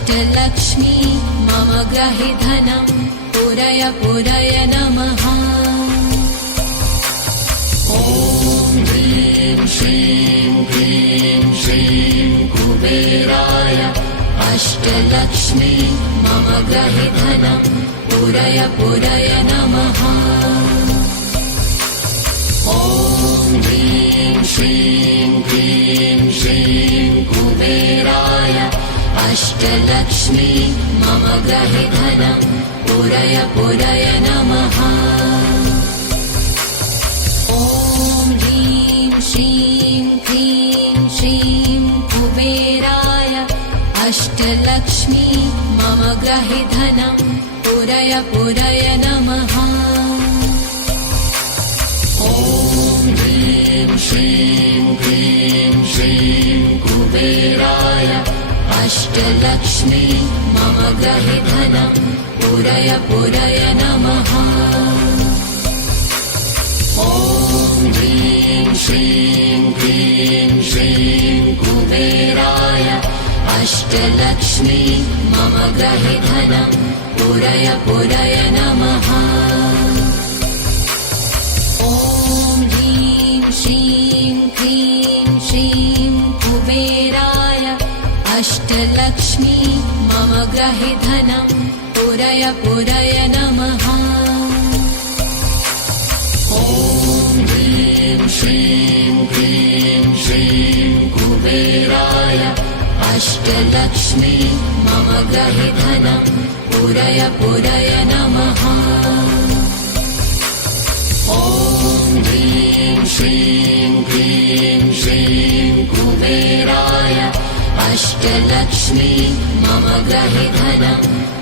अष्टलक्ष्मी मम ग्रहे धनं पूरय पूरय नमः। ॐ ह्रीं श्रीं क्लीं श्रीं कुबेराय अष्टलक्ष्मी मम ग्रहे धनं पूरय पूरय नमः। ॐ ह्रीं श्रीं क्लीं श्रीं कुबेराय अष्टलक्ष्मी मम ग्रहे धनं पूरय पूरय नमः। ॐ ह्रीं श्रीं क्लीं श्रीं कुबेराय अष्टलक्ष्मी मम ग्रहे धनं पूरय पूरय नमः। ॐ ह्रीं श्रीं क्लीं श्रीं कुबेराय अष्टलक्ष्मी मम ग्रहे धनं पूरय पूरय नमः। ॐ ह्रीं श्रीं क्लीं श्रीं कुबेराय अष्टलक्ष्मी मम ग्रहे धनं पूरय पूरय नमः। ॐ ह्रीं श्रीं क्लीं श्रीं कुबेराय अष्टलक्ष्मी मम ग्रहे धनं पूरय पूरय नमः। ॐ ह्रीं श्रीं क्लीं श्रीं कुबेराय अष्टलक्ष्मी मम ग्रहे धनं पूरय पूरय नमः। ॐ ह्रीं श्रीं क्लीं श्रीं कुबेराय अष्टलक्ष्मी मम ग्रहे धनं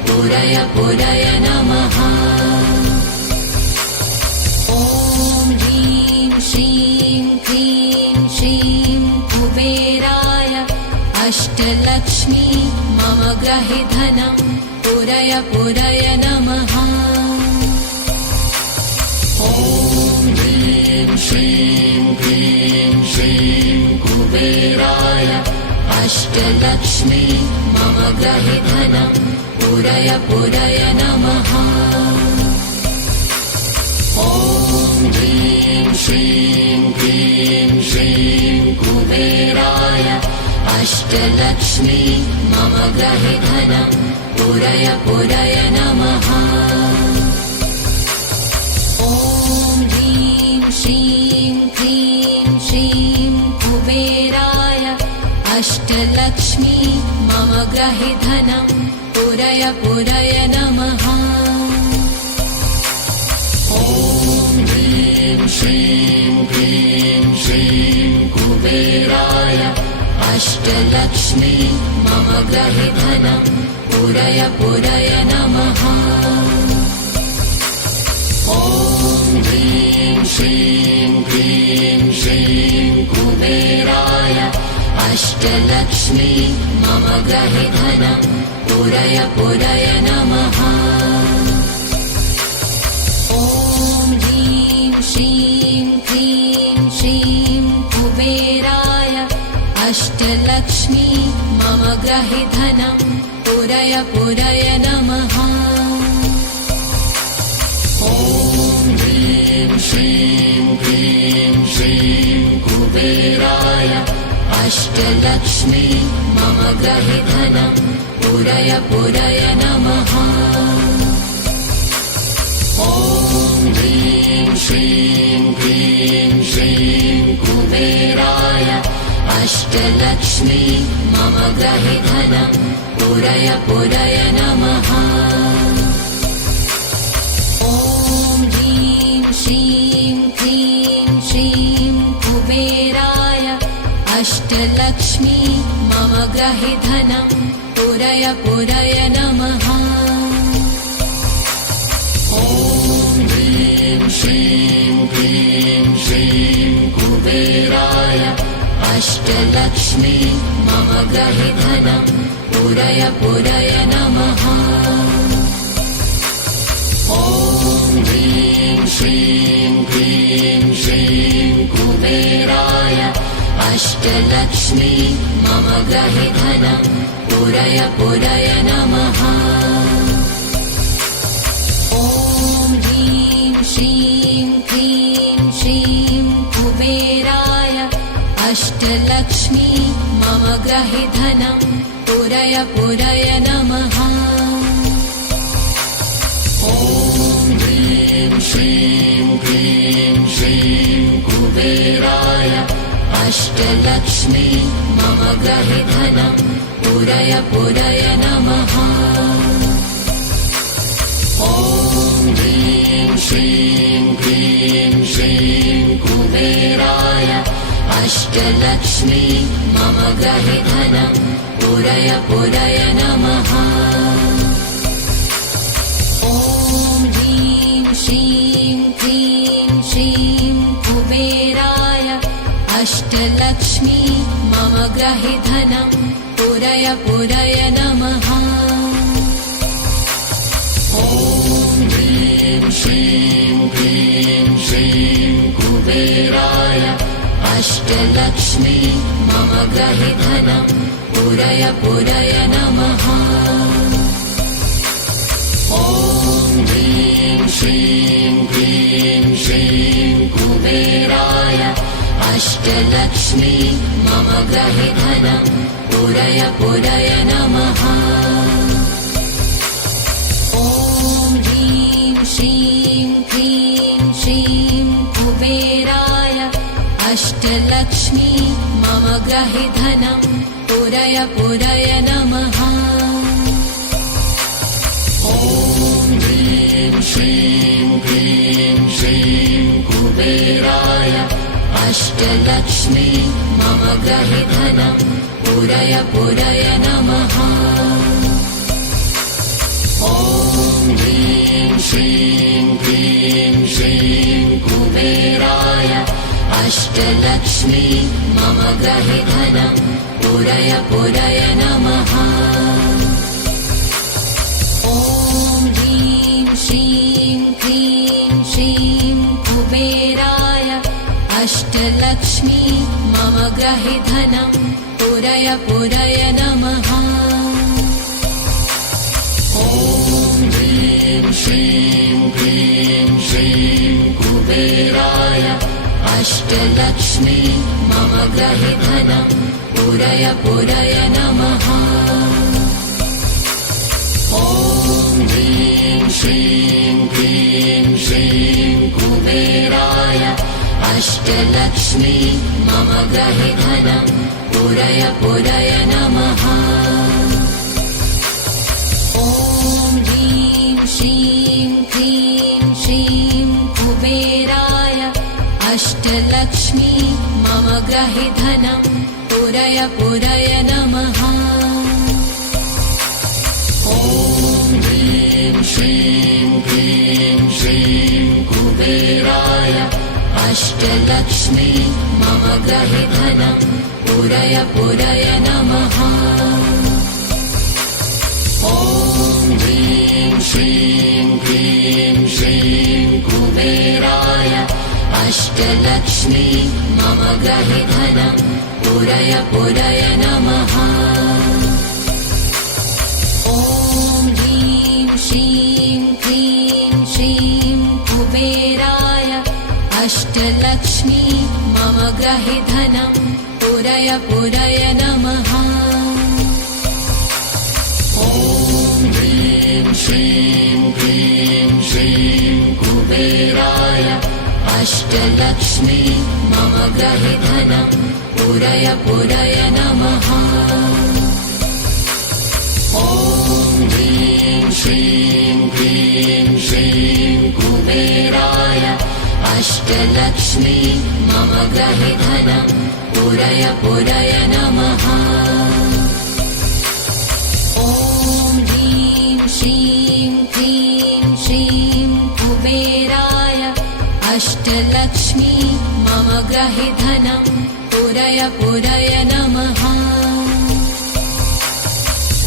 पूरय पूरय नमः। ॐ ह्रीं श्रीं क्लीं श्रीं कुबेराय अष्टलक्ष्मी मम ग्रहे धनं पूरय पूरय नमः। ॐ ह्रीं श्रीं क्लीं श्रीं कुबेराय अष्टलक्ष्मी मम ग्रहे धनं पूरय पूरय नमः। ॐ ह्रीं श्रीं क्लीं श्रीं कुबेराय अष्टलक्ष्मी मम ग्रहे धनं पूरय पूरय नमः। ॐ ह्रीं श्रीं क्लीं श्रीं कुबेराय अष्टलक्ष्मी मम ग्रहे धनं पूरय पूरय नमः। ॐ ह्रीं श्रीं क्लीं श्रीं कुबेराय अष्टलक्ष्मी मम ग्रहे धनं पूरय पूरय नमः। ॐ ह्रीं श्रीं क्लीं श्रीं कुबेराय अष्टलक्ष्मी मम ग्रहे धनं पूरय पूरय नमः। ॐ ह्रीं श्रीं क्लीं श्रीं कुबेराय अष्टलक्ष्मी मम ग्रहे धनं पूरय पूरय नमः। ॐ ह्रीं श्रीं क्लीं श्रीं कुबेराय अष्टलक्ष्मी मम ग्रहे धनं पूरय पूरय नमः। ॐ ह्रीं श्रीं क्लीं श्रीं कुबेराय अष्टलक्ष्मी मम ग्रहे धनं पूरय पूरय नमः। ॐ ह्रीं श्रीं क्लीं श्रीं कुबेराय अष्टलक्ष्मी मम ग्रहे धनं पूरय पूरय नमः। ॐ ह्रीं श्रीं क्लीं श्रीं कुबेराय अष्टलक्ष्मी मम ग्रहे धनं पूरय पूरय नमः। ॐ ह्रीं श्रीं क्लीं श्रीं कुबेराय अष्टलक्ष्मी मम ग्रहे धनं पूरय पूरय नमः। ॐ ह्रीं श्रीं क्रीं श्रीं कुबेराय अष्टलक्ष्मी मम गृहे धनं पूरय पूरय नमः। ॐ ह्रीं श्रीं क्रीं श्रीं कुबेराय अष्टलक्ष्मी मम गृहे धनं पूरय पूरय नमः। ॐ ह्रीं श्रीं क्रीं श्रीं कुबेराय अष्टलक्ष्मी मम गृहे धनं पूरय पूरय नमः। ॐ ह्रीं श्रीं क्रीं श्रीं कुबेराय अष्टलक्ष्मी मम गृहे धनं पूरय पूरय नमः। ॐ ह्रीं श्रीं क्रीं श्रीं कुबेराय अष्टलक्ष्मी मम गृहे धनं पूरय पूरय नमः। ॐ ह्रीं श्रीं क्रीं श्रीं कुबेराय अष्टलक्ष्मी मम गृहे धनं पूरय पूरय नमः। ॐ ह्रीं श्रीं क्रीं श्रीं कुबेराय अष्टलक्ष्मी मम गृहे धनं पूरय पूरय नमः। ॐ ह्रीं श्रीं क्रीं श्रीं कुबेराय अष्टलक्ष्मी मम गृहे धनं पूरय पूरय नमः। ॐ ह्रीं श्रीं क्रीं श्रीं कुबेराय अष्टलक्ष्मी मम गृहे धनं पूरय पूरय नमः। ॐ ह्रीं श्रीं क्रीं श्रीं कुबेराय अष्टलक्ष्मी मम गृहे धनं पूरय पूरय नमः। ॐ ह्रीं श्रीं क्रीं श्रीं कुबेराय अष्टलक्ष्मी मम गृहे धनं पूरय पूरय नमः। ॐ ह्रीं श्रीं क्रीं श्रीं कुबेराय अष्टलक्ष्मी मम गृहे धनं पूरय पूरय नमः। ॐ ह्रीं श्रीं क्रीं श्रीं कुबेराय अष्टलक्ष्मी मम गृहे धनं पूरय पूरय नमः। ॐ ह्रीं श्रीं क्रीं श्रीं कुबेराय अष्टलक्ष्मी मम गृहे धनं पूरय पूरय नमः। ॐ ह्रीं श्रीं क्रीं श्रीं कुबेराय अष्टलक्ष्मी मम गृहे धनं पूरय पूरय नमः। ॐ ह्रीं श्रीं क्रीं श्रीं कुबेराय अष्टलक्ष्मी मम गृहे धनं पूरय पूरय नमः। ॐ ह्रीं श्रीं क्रीं श्रीं कुबेराय अष्टलक्ष्मी मम गृहे धनं पूरय पूरय नमः। ॐ ह्रीं श्रीं क्रीं श्रीं कुबेराय अष्टलक्ष्मी मम गृहे धनं पूरय पूरय नमः। ॐ ह्रीं श्रीं क्रीं श्रीं कुबेराय अष्टलक्ष्मी मम गृहे धनं पूरय पूरय नमः।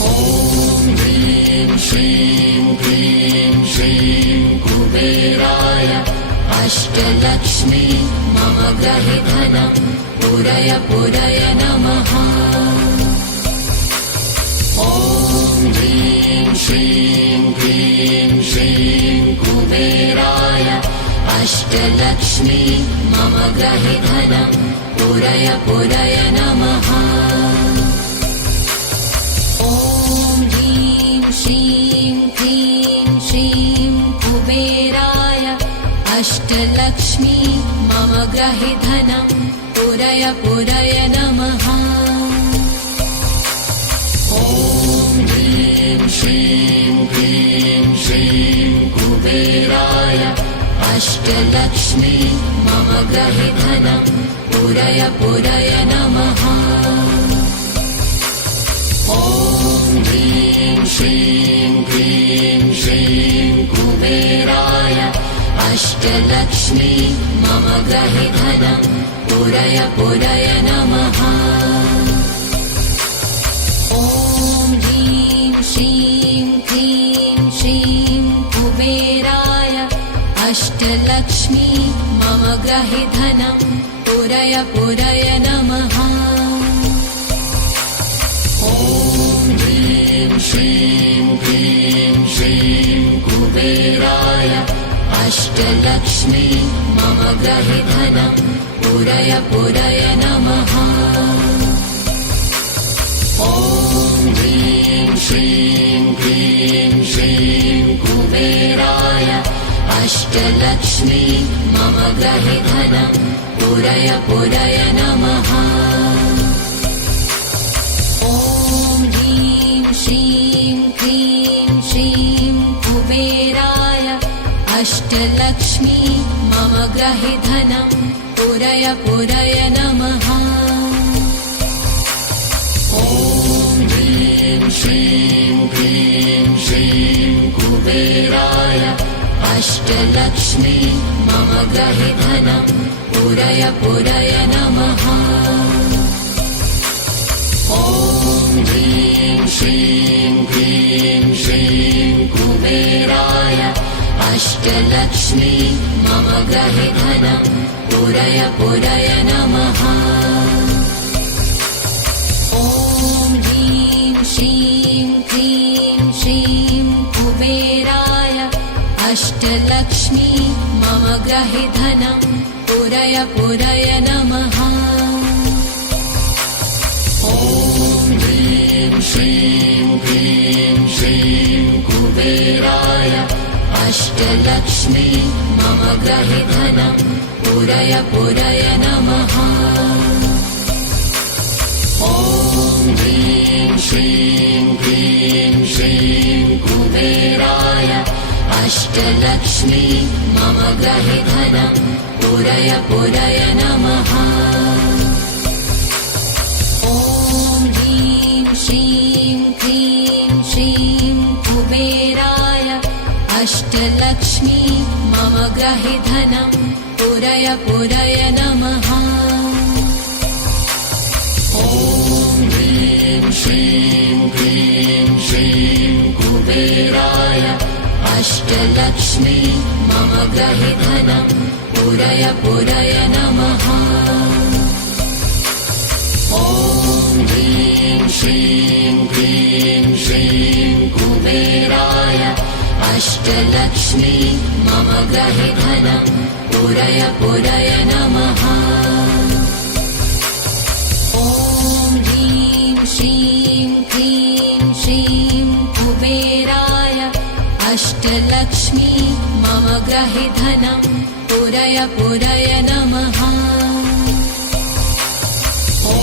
ॐ ह्रीं श्रीं क्रीं श्रीं कुबेराय अष्टलक्ष्मी मम गृहे धनं पूरय पूरय नमः। कुबेराय अष्टलक्ष्मी मम गृहे धनं पूरय पूरय नमः। ॐ ह्रीं श्रीं क्लीं श्रीं कुबेराय अष्टलक्ष्मी मम गृहे धनं पूरय पूरय नमः। ॐ ह्रीं श्रीं क्लीं श्रीं कुबेराय अष्टलक्ष्मी मम गृहे धनं पूरय पूरय नमः। ॐ ह्रीं श्रीं क्लीं श्रीं कुबेराय अष्टलक्ष्मी मम गृहे धनं पूरय पूरय नमः। ॐ ह्रीं श्रीं क्लीं श्रीं कुबेराय अष्टलक्ष्मी मम गृहे धनं पूरय पूरय नमः। ॐ ह्रीं श्रीं क्लीं श्रीं कुबेराय अष्टलक्ष्मी मम गृहे धनं पूरय पूरय नमः। ॐ ह्रीं श्रीं क्लीं श्रीं कुबेराय अष्टलक्ष्मी मम गृहे धनं पूरय पूरय नमः। ॐ ह्रीं श्रीं क्लीं श्रीं कुबेराय अष्टलक्ष्मी मम गृहे धनं पूरय पूरय नमः। ॐ ह्रीं श्रीं क्लीं श्रीं कुबेराय अष्टलक्ष्मी मम गृहे धनं पूरय पूरय नमः। ॐ ह्रीं श्रीं क्लीं श्रीं कुबेराय अष्टलक्ष्मी मम गृहे धनं पूरय पूरय नमः। ॐ ह्रीं श्रीं क्लीं श्रीं कुबेराय अष्टलक्ष्मी मम गृहे धनं पूरय पूरय नमः। ॐ ह्रीं श्रीं क्लीं श्रीं कुबेराय अष्टलक्ष्मी मम गृहे धनं पूरय पूरय नमः। ॐ ह्रीं श्रीं क्लीं श्रीं कुबेराय अष्टलक्ष्मी मम गृहे धनं पूरय पूरय नमः। ॐ ह्रीं श्रीं क्लीं श्रीं कुबेराय अष्टलक्ष्मी मम गृहे धनं पूरय पूरय नमः। ॐ ह्रीं श्रीं क्लीं श्रीं कुबेराय अष्टलक्ष्मी मम गृहे धनं पूरय पूरय नमः। ॐ ह्रीं श्रीं क्लीं श्रीं कुबेराय अष्टलक्ष्मी मम गृहे धनं पूरय पूरय नमः। ॐ ह्रीं श्रीं क्लीं श्रीं कुबेराय अष्टलक्ष्मी मम गृहे धनं पूरय पूरय नमः। ॐ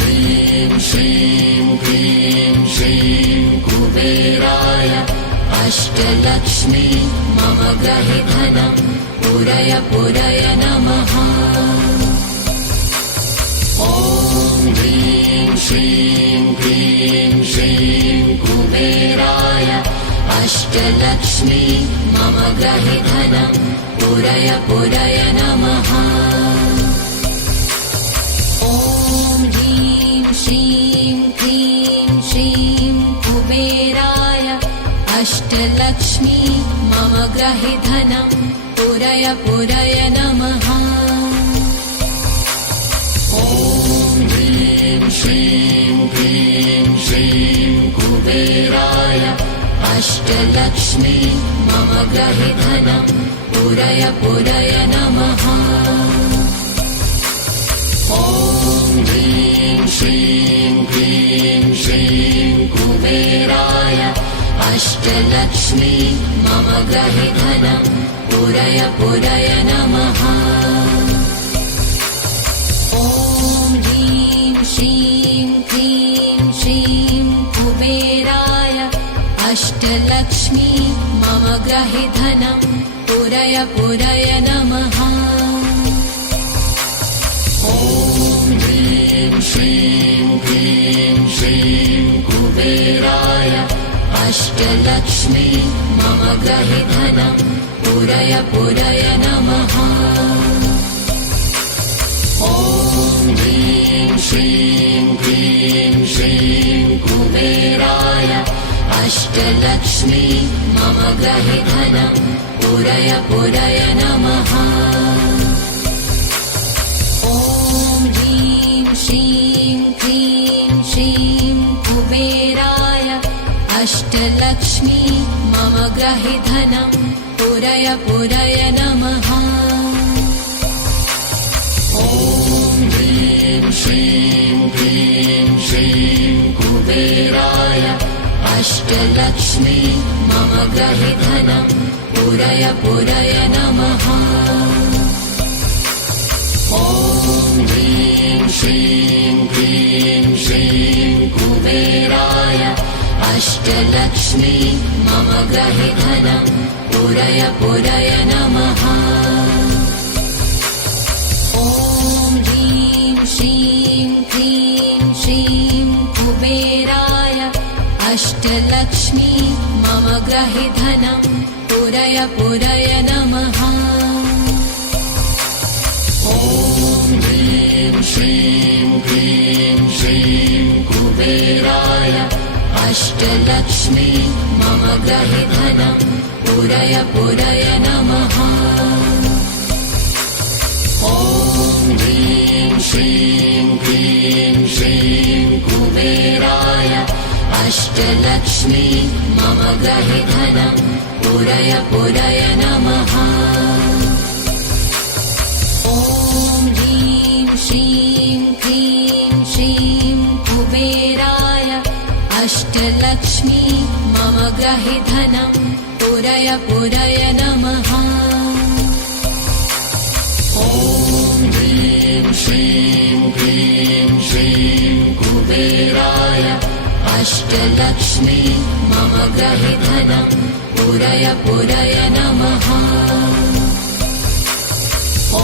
ह्रीं श्रीं क्लीं श्रीं कुबेराय अष्टलक्ष्मी मम गृहे धनं पूरय पूरय नमः। ॐ ह्रीं श्रीं क्लीं श्रीं कुबेराय अष्टलक्ष्मी मम गृहे धनं पूरय पूरय नमः। ॐ ह्रीं श्रीं क्लीं श्रीं कुबेराय अष्टलक्ष्मी मम गृहे धनं पूरय पूरय नमः। ॐ ह्रीं श्रीं क्लीं श्रीं कुबेराय अष्टलक्ष्मी मम गृहे धनं पूरय पूरय नमः। ॐ ह्रीं श्रीं क्लीं श्रीं कुबेराय अष्टलक्ष्मी मम गृहे धनं पूरय पूरय नमः। ॐ ह्रीं श्रीं क्लीं श्रीं कुबेराय अष्टलक्ष्मी मम गृहे धनं पूरय पूरय नमः। ॐ ह्रीं श्रीं क्लीं श्रीं कुबेराय अष्टलक्ष्मी मम गृहे धनं पूरय पूरय नमः। ॐ ह्रीं श्रीं क्लीं श्रीं कुबेराय अष्टलक्ष्मी मम गृहे धनं पूरय पूरय नमः। ॐ ह्रीं श्रीं क्लीं श्रीं कुबेराय अष्टलक्ष्मी मम गृहे धनं पूरय पूरय नमः। ॐ ह्रीं श्रीं क्लीं श्रीं कुबेराय अष्टलक्ष्मी मम गृहे धनं पूरय पूरय नमः। ॐ ह्रीं श्रीं क्लीं श्रीं कुबेराय अष्टलक्ष्मी मम गृहे धनं पूरय पूरय नमः। ॐ ह्रीं श्रीं क्लीं श्रीं कुबेराय अष्टलक्ष्मी मम गृहे धनं पूरय पूरय नमः। ॐ ह्रीं श्रीं क्लीं श्रीं कुबेराय अष्टलक्ष्मी मम गृहे धनं पूरय पूरय नमः। ॐ ह्रीं श्रीं क्लीं श्रीं कुबेराय अष्टलक्ष्मी मम गृहे धनं पूरय पूरय नमः। ॐ ह्रीं श्रीं क्लीं श्रीं कुबेराय अष्टलक्ष्मी मम गृहे धनं पूरय पूरय नमः। ॐ ह्रीं श्रीं क्लीं श्रीं कुबेराय अष्टलक्ष्मी मम गृहे धनं पूरय पूरय नमः। ॐ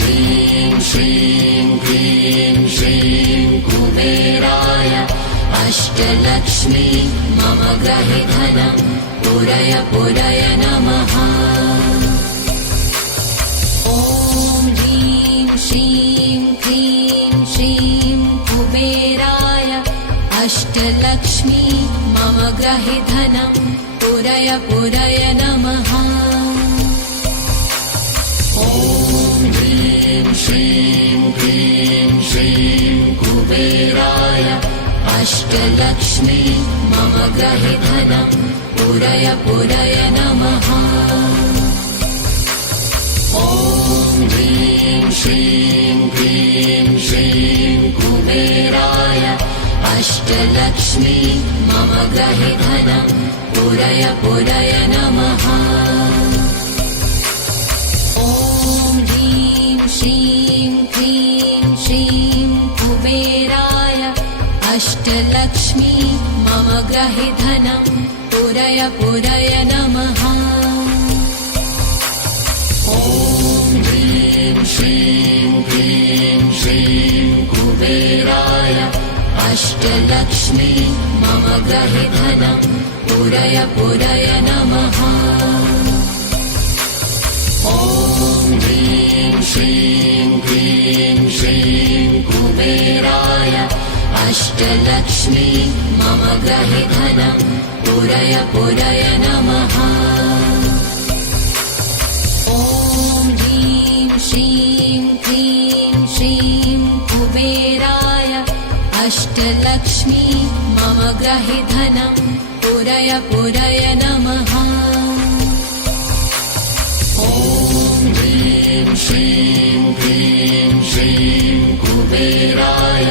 ह्रीं श्रीं क्लीं श्रीं कुबेराय अष्टलक्ष्मी मम गृहे धनं पूरय पूरय नमः। ॐ ह्रीं श्रीं क्लीं श्रीं कुबेराय अष्टलक्ष्मी मम गृहे धनं पूरय पूरय नमः। ॐ ह्रीं श्रीं क्लीं श्रीं कुबेराय अष्टलक्ष्मी मम गृहे धनं पूरय पूरय नमः। ॐ ह्रीं श्रीं क्लीं श्रीं कुबेराय अष्टलक्ष्मी मम गृहे धनं पूरय पूरय नमः। ॐ ह्रीं श्रीं क्लीं श्रीं कुबेराय अष्टलक्ष्मी मम गृहे धनं पूरय पूरय नमः। ॐ ह्रीं श्रीं क्लीं श्रीं कुबेराय अष्टलक्ष्मी मम गृहे धनं पूरय पूरय नमः। ॐ ह्रीं श्रीं क्लीं श्रीं कुबेराय अष्टलक्ष्मी मम गृहे धनं पूरय पूरय नमः। ॐ ह्रीं श्रीं क्लीं श्रीं कुबेराय अष्टलक्ष्मी मम गृहे धनं पूरय पूरय पूरय नमः। ॐ ह्रीं श्रीं क्लीं श्रीं कुबेराय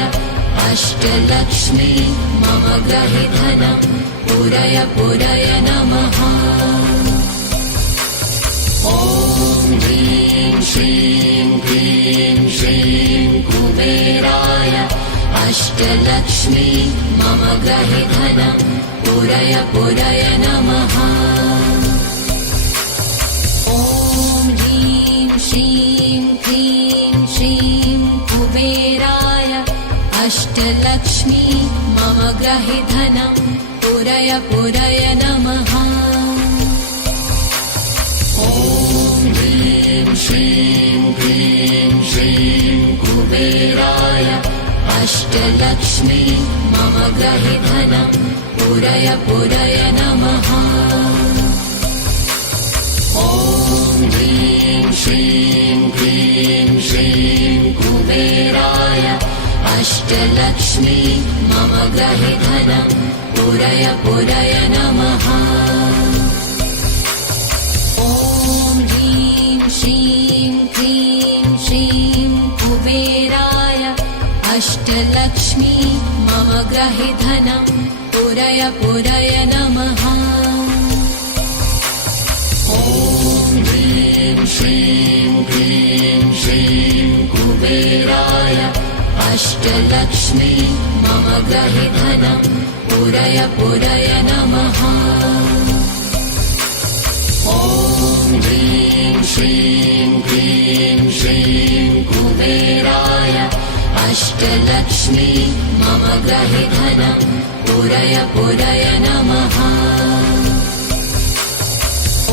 अष्टलक्ष्मी मम गृहे धनं पूरय पूरय नमः। ॐ ह्रीं श्रीं क्लीं श्रीं कुबेराय अष्टलक्ष्मी मम गृहे धनं पूरय पूरय नमः। ॐ ह्रीं श्रीं क्लीं श्रीं कुबेराय अष्टलक्ष्मी मम गृहे धनं पूरय पूरय नमः। ॐ ह्रीं श्रीं क्लीं श्रीं कुबेराय अष्टलक्ष्मी मम गृहे धनं पूरय पूरय नमः। ॐ ह्रीं श्रीं क्लीं श्रीं कुबेराय अष्टलक्ष्मी मम गृहे धनं पूरय पूरय नमः। ॐ ह्रीं श्रीं क्लीं श्रीं कुबेराय अष्टलक्ष्मी मम गृहे धनं पूरय पूरय नमः। ॐ ह्रीं श्रीं क्लीं श्रीं कुबेराय अष्टलक्ष्मी मम गृहे धनं पूरय पूरय नमः। ॐ ह्रीं श्रीं क्लीं श्रीं कुबेराय अष्टलक्ष्मी मम गृहे धनं पूरय पूरय नमः।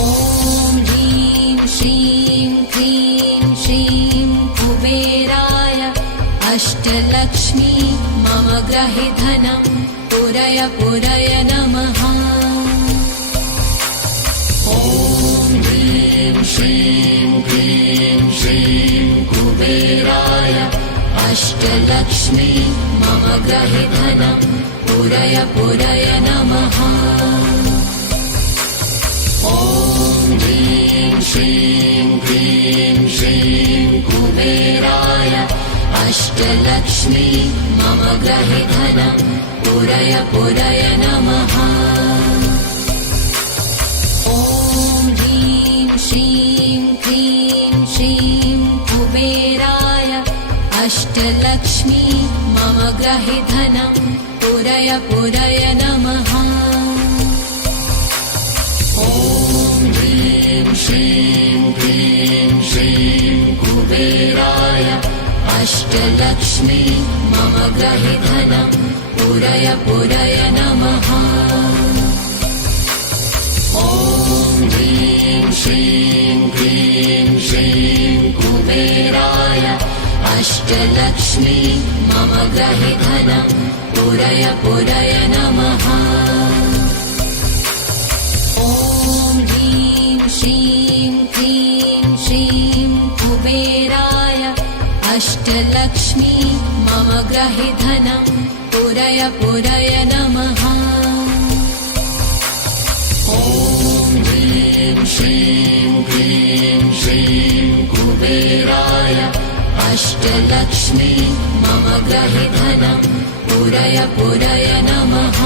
ॐ ह्रीं श्रीं क्लीं श्रीं कुबेराय अष्टलक्ष्मी मम गृहे धनं पूरय पूरय नमः। ॐ ह्रीं श्रीं क्लीं श्रीं कुबेराय अष्टलक्ष्मी मम गृहे धनं पूरय पूरय नमः। ॐ ह्रीं श्रीं क्लीं श्रीं कुबेराय अष्टलक्ष्मी मम गृहे धनं पूरय पूरय नमः। ॐ ह्रीं श्रीं क्लीं श्रीं कुबेराय अष्टलक्ष्मी मम गृहे धनं पूरय पूरय नमः। ॐ ह्रीं श्रीं क्लीं श्रीं कुबेराय अष्टलक्ष्मी मम गृहे धनं पूरय पूरय नमः। ॐ ह्रीं श्रीं क्लीं श्रीं कुबेराय अष्टलक्ष्मी मम गृहे धनं पूरय पूरय नमः। ॐ ह्रीं श्रीं क्लीं श्रीं कुबेराय अष्टलक्ष्मी मम गृहे धनं पूरय पूरय नमः। ॐ ह्रीं श्रीं क्लीं श्रीं कुबेराय अष्टलक्ष्मी मम गृहे धनं पूरय पूरय नमः।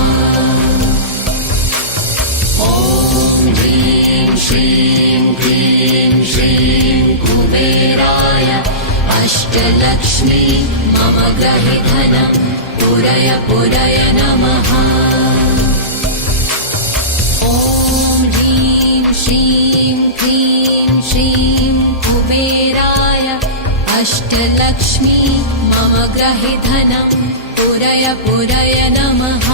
ॐ ह्रीं श्रीं क्लीं श्रीं कुबेराय अष्टलक्ष्मी मम गृहे धनं पूरय पूरय नमः। ॐ ह्रीं श्रीं क्लीं श्रीं कुबेराय अष्टलक्ष्मी मम गृहे धनं पूरय पूरय नमः।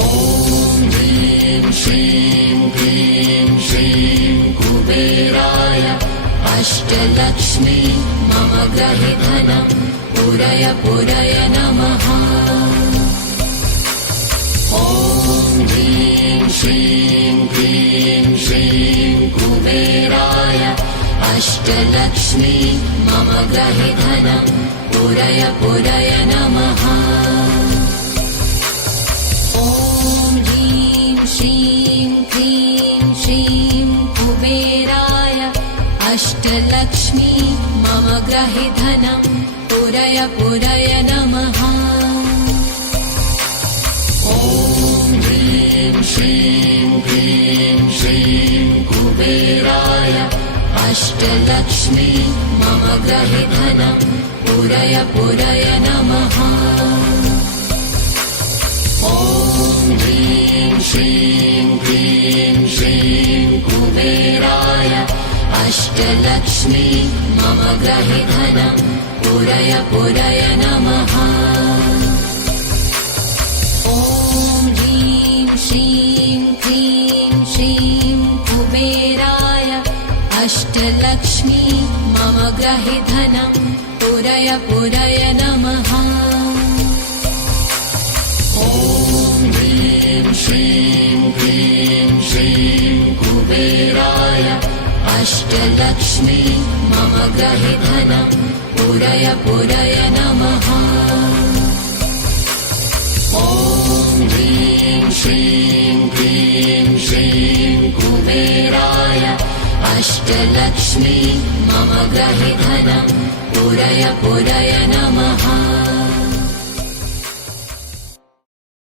ॐ ह्रीं श्रीं क्लीं श्रीं कुबेराय अष्टलक्ष्मी मम गृहे धनं पूरय पूरय नमः। ॐ ह्रीं श्रीं क्लीं श्रीं कुबेराय अष्टलक्ष्मी मम गृहे धनं पूरय पूरय नमः। ॐ श्रीं कुबेराय अष्टलक्ष्मी मम गृहे धनं पुरय पुरय नमः। ॐ ह्रीं श्रीं क्लीं श्रीं कुबेराय अष्टलक्ष्मी मम गृहे धनं पुरय पुरय नमः। ॐ ह्रीं श्रीं क्लीं श्रीं कुबेराय अष्टलक्ष्मी मम गृहे धनं पुरय पुरय नमः। ॐ ह्रीं श्रीं क्लीं श्रीं कुबेराय अष्टलक्ष्मी मम गृहे धनं पुरय पुरय नमः। ॐ ह्रीं श्रीं क्लीं श्रीं कुबेराय अष्टलक्ष्मी मम गृहे धनं पुरय पुरय नमः। ॐ ह्रीं श्रीं क्लीं श्रीं कुबेराय अष्टलक्ष्मी मम गृहे धनं पुरय पुरय नमः।